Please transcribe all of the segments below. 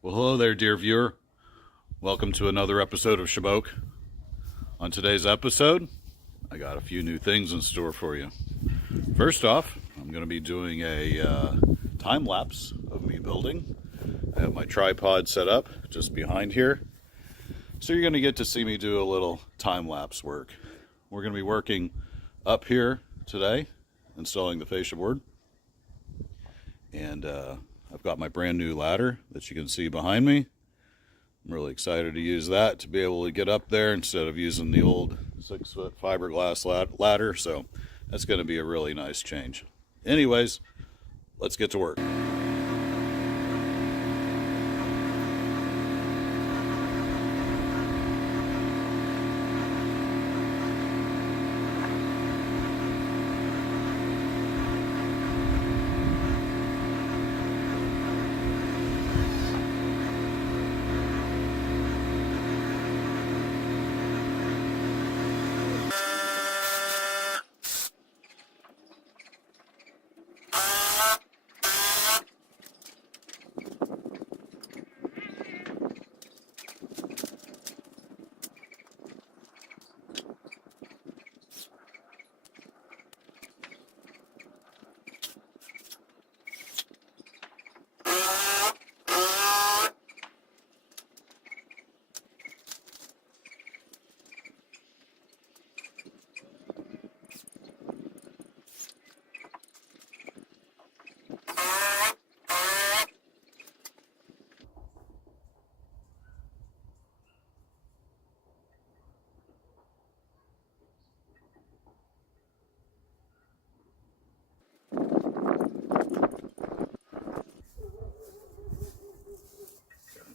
Well, hello there, dear viewer. Welcome to another episode of Shaboque. On today's episode, I got a few new things in store for you. First off, I'm going to be doing a time lapse of me building. I have my tripod set up just behind here, so you're going to get to see me do a little time lapse work. We're going to be working up here today, installing the fascia board, and I've got my brand new ladder that you can see behind me. I'm really excited to use that to be able to get up there instead of using the old 6-foot fiberglass ladder, so that's going to be a really nice change. Anyways, let's get to work.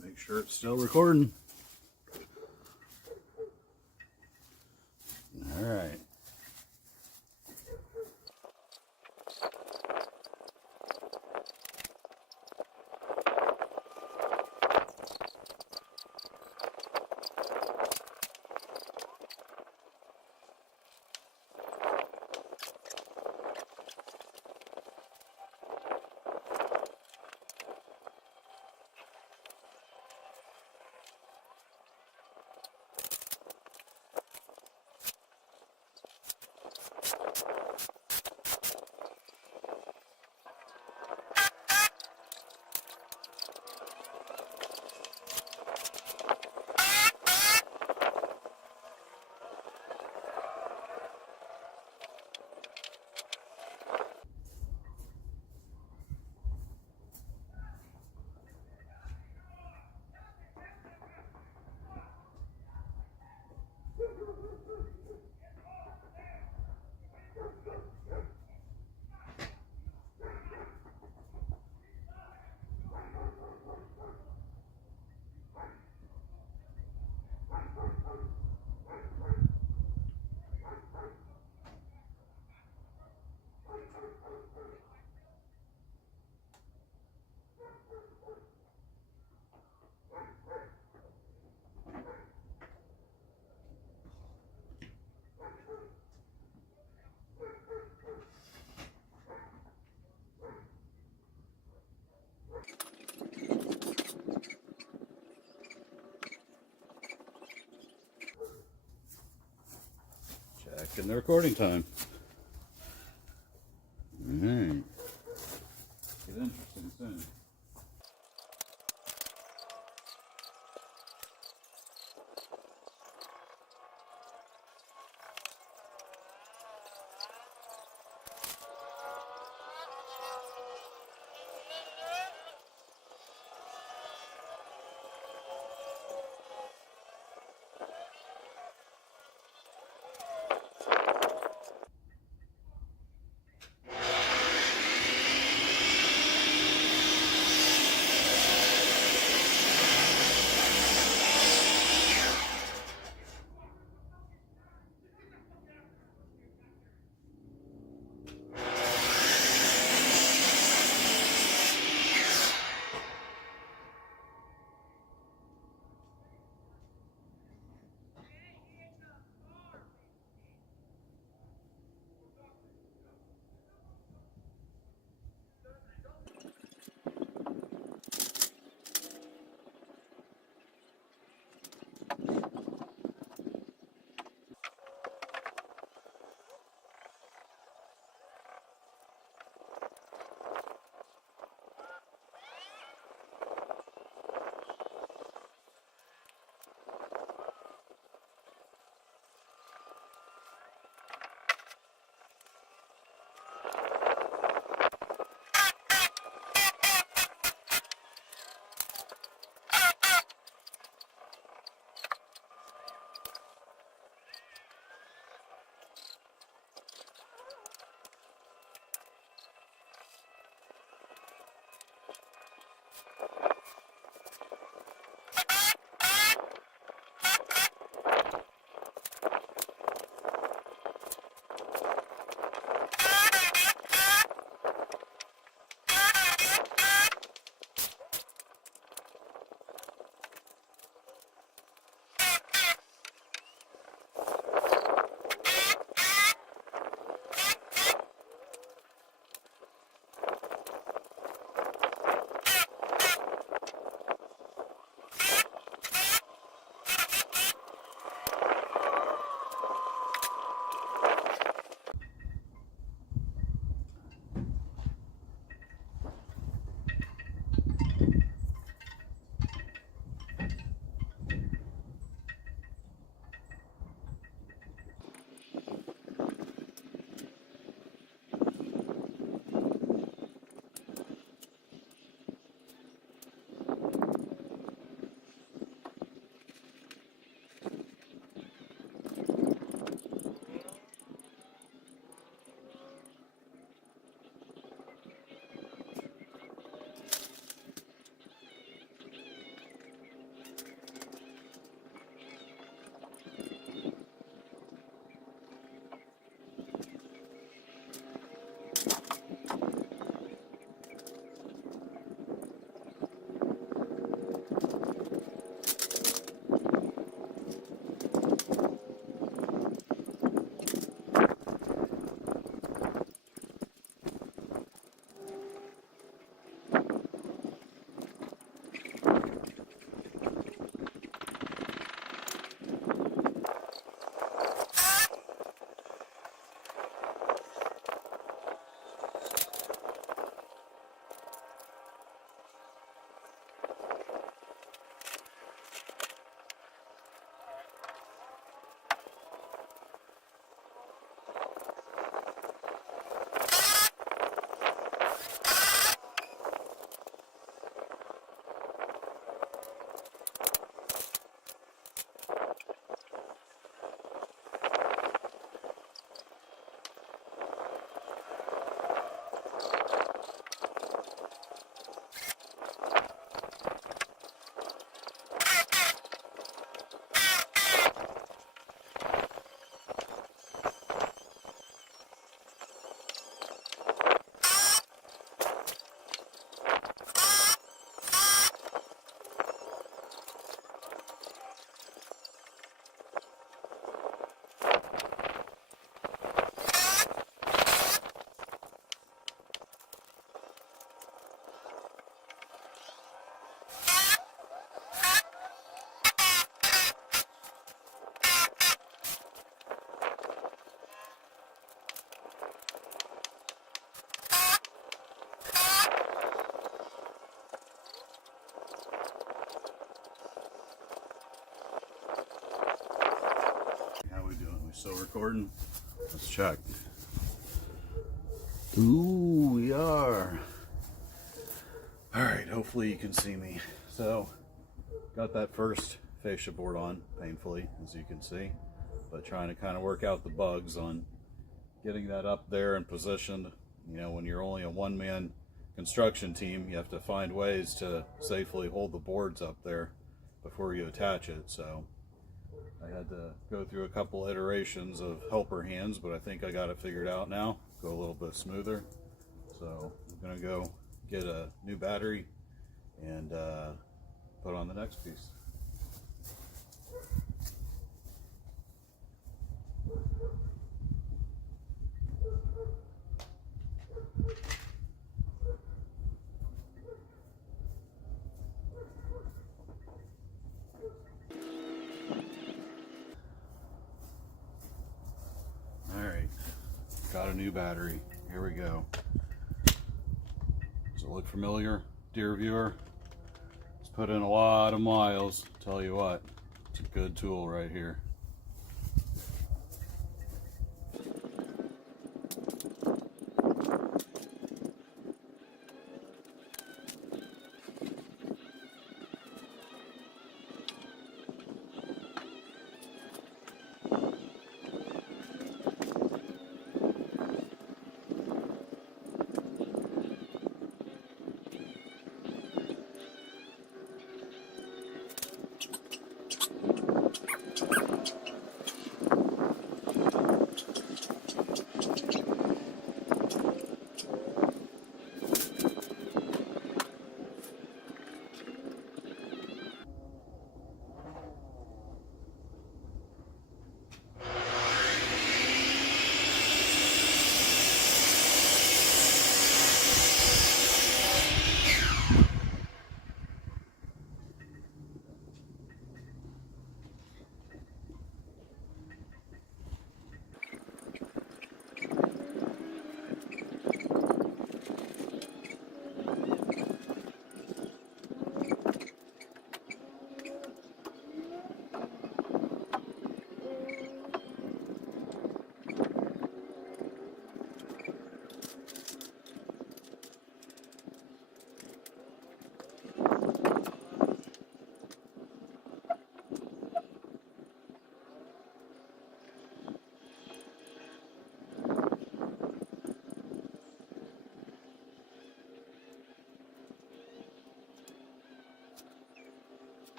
Make sure it's still recording. All right. Check in the recording time. All right. Get interesting soon. Still recording? Let's check. Ooh, we are. Alright, hopefully you can see me. So, got that first fascia board on, painfully, as you can see. But trying to kind of work out the bugs on getting that up there and positioned. You know, when you're only a one-man construction team, you have to find ways to safely hold the boards up there before you attach it. So I had to go through a couple iterations of helper hands, but I think I got it figured out now. Go a little bit smoother. So I'm gonna go get a new battery and put on the next piece. Got a new battery. Here we go. Does it look familiar, dear viewer? It's put in a lot of miles. Tell you what, it's a good tool right here.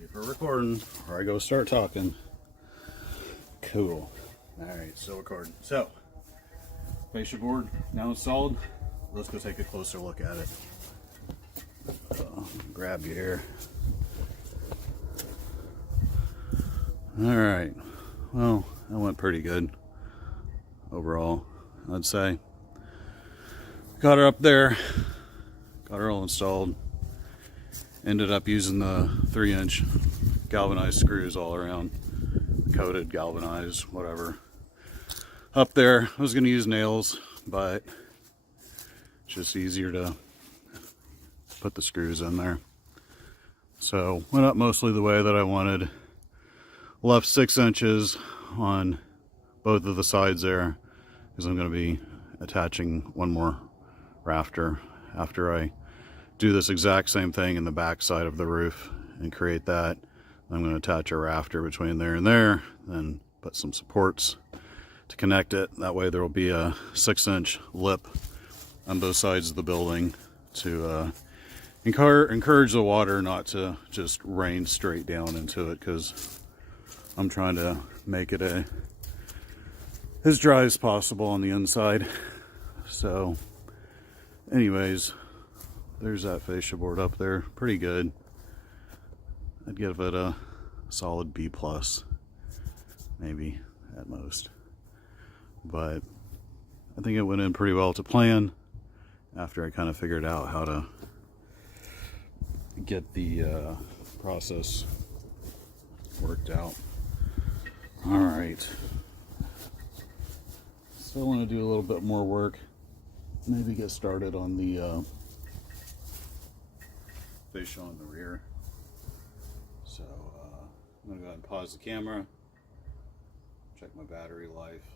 See if we're recording or I go start talking. Cool. Alright, still recording. So, fascia board now installed. Let's go take a closer look at it. Grab you here. Alright, well, that went pretty good overall, I'd say. Got her up there, got her all installed. Ended up using the 3-inch galvanized screws all around, coated, galvanized, whatever. Up there, I was going to use nails, but it's just easier to put the screws in there. So went up mostly the way that I wanted. Left 6 inches on both of the sides there because I'm going to be attaching one more rafter after I do this exact same thing in the back side of the roof and create that. I'm going to attach a rafter between there and there, then put some supports to connect it. That way there will be a 6-inch lip on both sides of the building to encourage the water not to just rain straight down into it, because I'm trying to make it as dry as possible on the inside. So anyways, there's that fascia board up there. Pretty good. I'd give it a solid B+, maybe at most. But I think it went in pretty well to plan after I kind of figured out how to get the process worked out. Alright. Still want to do a little bit more work. Maybe get started on the fascia on the rear. So I'm going to go ahead and pause the camera, check my battery life,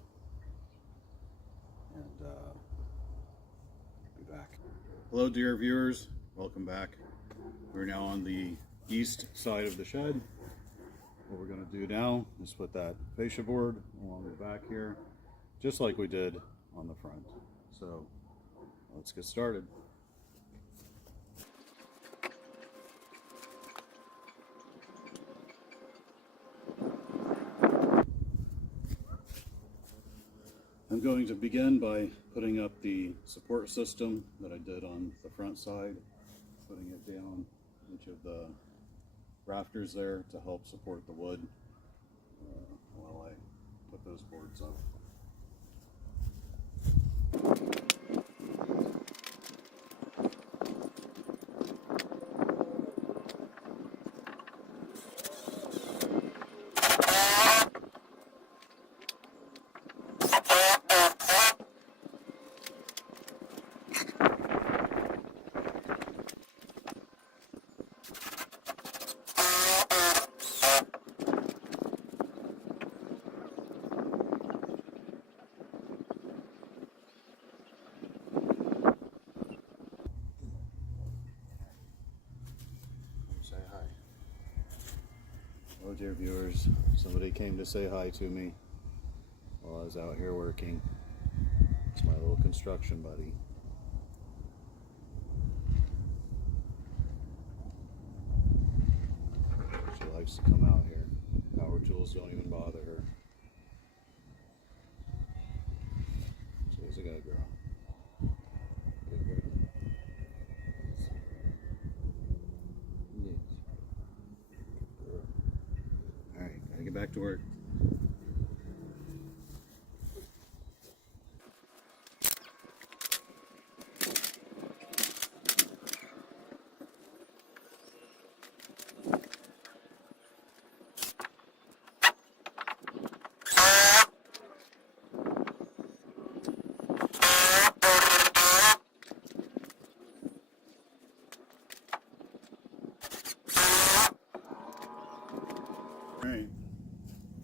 and be back. Hello dear viewers, welcome back. We're now on the east side of the shed. What we're going to do now is put that fascia board along the back here, just like we did on the front. So let's get started. I'm going to begin by putting up the support system that I did on the front side, putting it down each of the rafters there to help support the wood while I put those boards up. Oh dear viewers, somebody came to say hi to me while I was out here working. It's my little construction buddy. She likes to come out here. Power tools don't even bother her. She's a good girl. Good girl. Get back to work. Alright,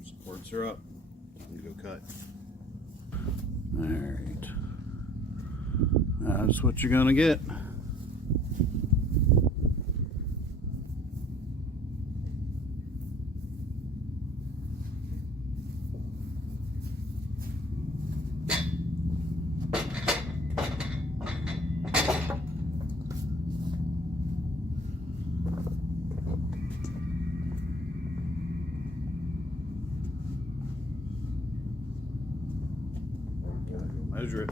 supports are up. Time to go cut. Alright, that's what you're gonna get. measure it.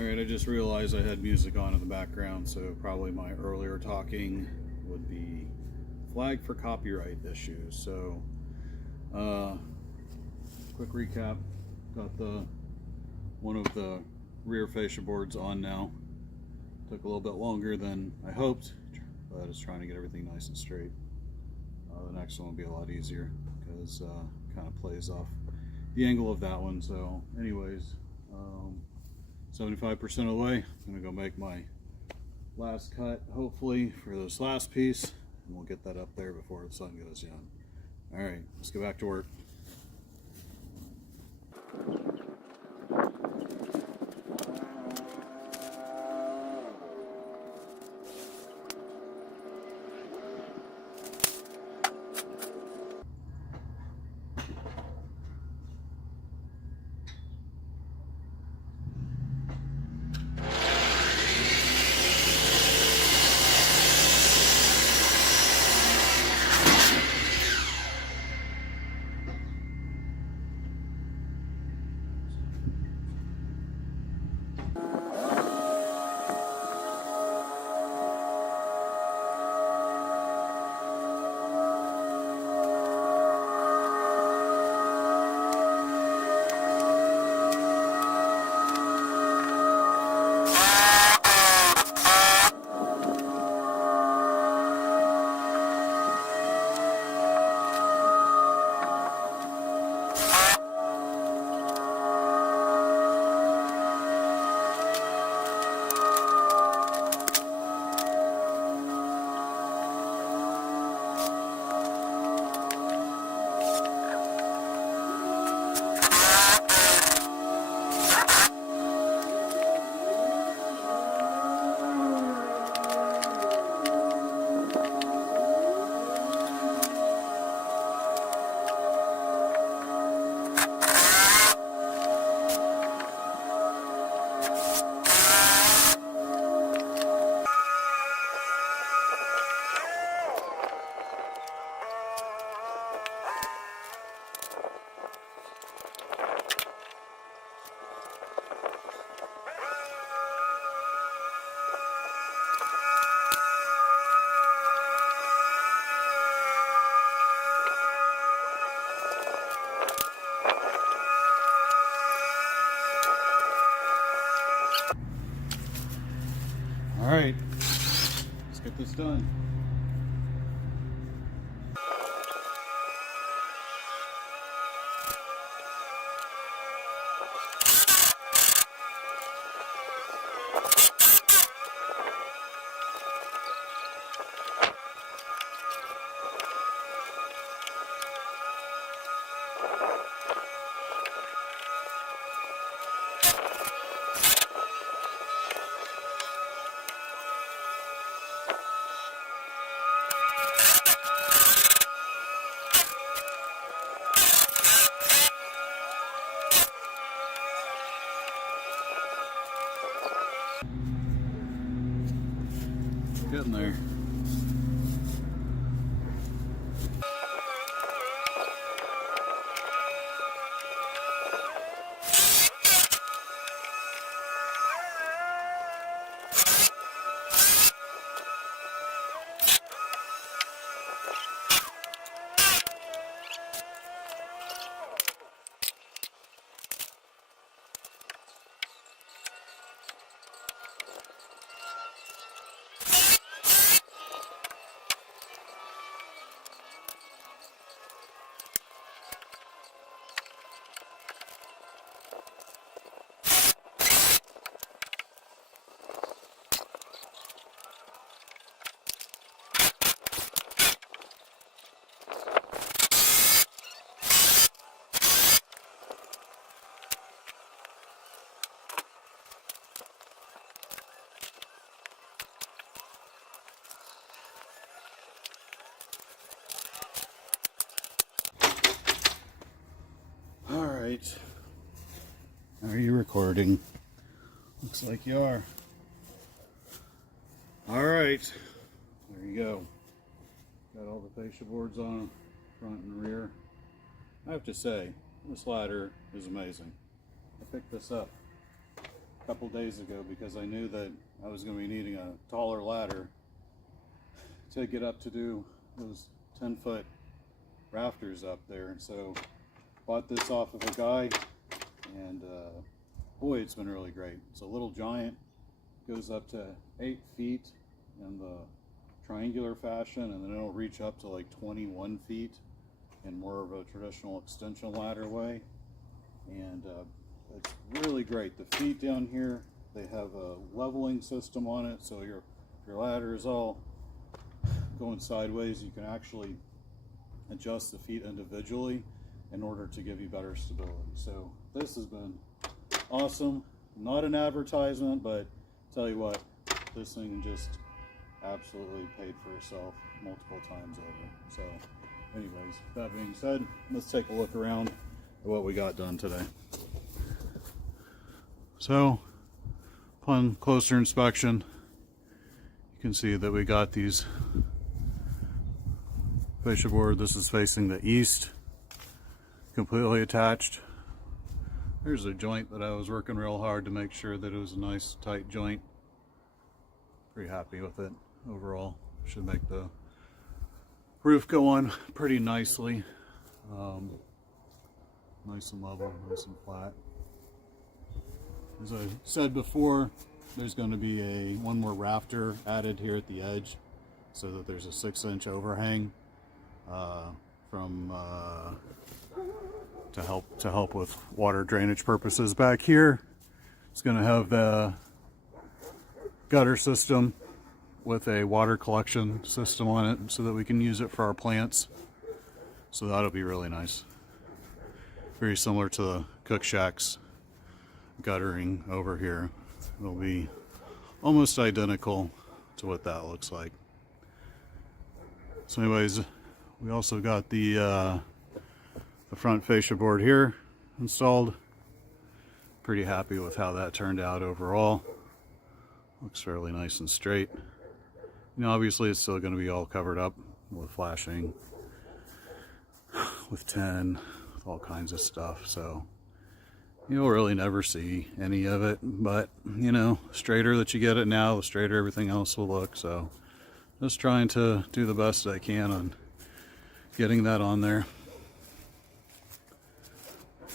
Alright, I just realized I had music on in the background, so probably my earlier talking would be flagged for copyright issues. So, quick recap. Got one of the rear fascia boards on now. Took a little bit longer than I hoped, but I was trying to get everything nice and straight. The next one will be a lot easier because kind of plays off the angle of that one. So anyways, 75% of the way, I'm gonna go make my last cut, hopefully, for this last piece, and we'll get that up there before the sun goes down. All right, let's get back to work. All right, let's get this done. Getting there. All right. Are you recording? Looks like you are. All right. There you go. Got all the fascia boards on front and rear. I have to say, this ladder is amazing. I picked this up couple days ago because I knew that I was going to be needing a taller ladder to get up to do those 10-foot rafters up there. So bought this off of a guy, and boy, it's been really great. It's a little giant, goes up to 8 feet in the triangular fashion, and then it'll reach up to like 21 feet in more of a traditional extension ladder way. And it's really great. The feet down here, they have a leveling system on it, so if your ladder is all going sideways, you can actually adjust the feet individually in order to give you better stability. So this has been awesome. Not an advertisement, but tell you what, this thing just absolutely paid for itself multiple times over. So anyways, that being said, let's take a look around at what we got done today. So upon closer inspection, you can see that we got these fascia board. This is facing the east, completely attached. There's a joint that I was working real hard to make sure that it was a nice tight joint. Pretty happy with it overall. Should make the roof go on pretty nicely. Nice and level, nice and flat. As I said before, there's going to be one more rafter added here at the edge, so that there's a 6-inch overhang to help with water drainage purposes. Back here, it's going to have the gutter system with a water collection system on it, so that we can use it for our plants. So that'll be really nice. Very similar to the cook shack's guttering over here. It'll be almost identical to what that looks like. So anyways, we also got the front fascia board here installed. Pretty happy with how that turned out overall. Looks fairly nice and straight. You know, obviously it's still going to be all covered up with flashing, with tin, with all kinds of stuff, so you'll really never see any of it. But you know, straighter that you get it now, the straighter everything else will look. So just trying to do the best I can on getting that on there.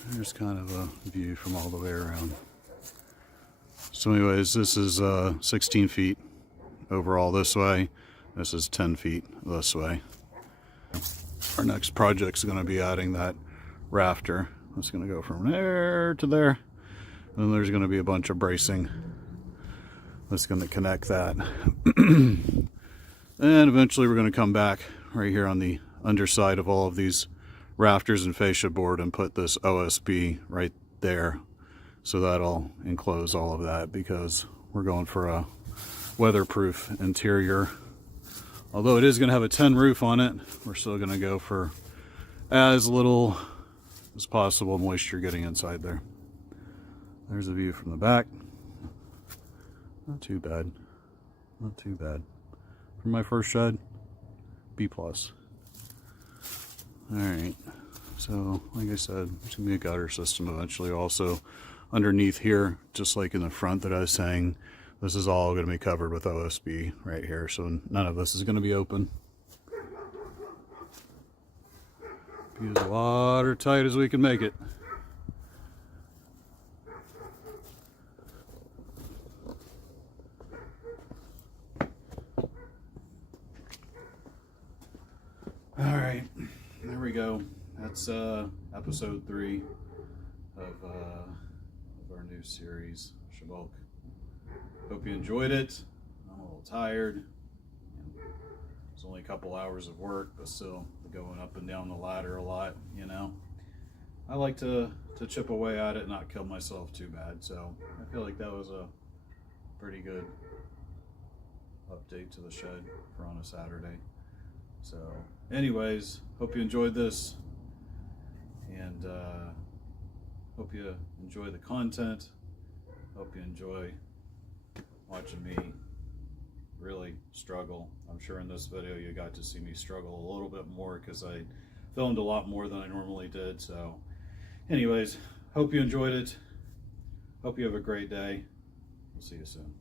There's kind of a view from all the way around. So anyways, this is 16 feet overall this way. This is 10 feet this way. Our next project's going to be adding that rafter. It's going to go from there to there. And then there's going to be a bunch of bracing that's going to connect that. And eventually we're going to come back right here on the underside of all of these rafters and fascia board and put this OSB right there. So that'll enclose all of that, because we're going for a weatherproof interior. Although it is going to have a tin roof on it, we're still going to go for as little as possible moisture getting inside there. There's a view from the back. Not too bad. Not too bad. For my first shed, B+. Alright, so like I said, there's going to be a gutter system eventually also underneath here, just like in the front that I was saying. This is all going to be covered with OSB right here, so none of this is going to be open. Be as watertight as we can make it. Alright, there we go. That's episode 3 of our new series, Shaboque. Hope you enjoyed it. I'm a little tired. It's only a couple hours of work, but still going up and down the ladder a lot, you know. I like to chip away at it and not kill myself too bad, so I feel like that was a pretty good update to the shed for on a Saturday. So anyways, hope you enjoyed this, and hope you enjoy the content. Hope you enjoy watching me really struggle. I'm sure in this video you got to see me struggle a little bit more, because I filmed a lot more than I normally did. So anyways, hope you enjoyed it. Hope you have a great day. We'll see you soon.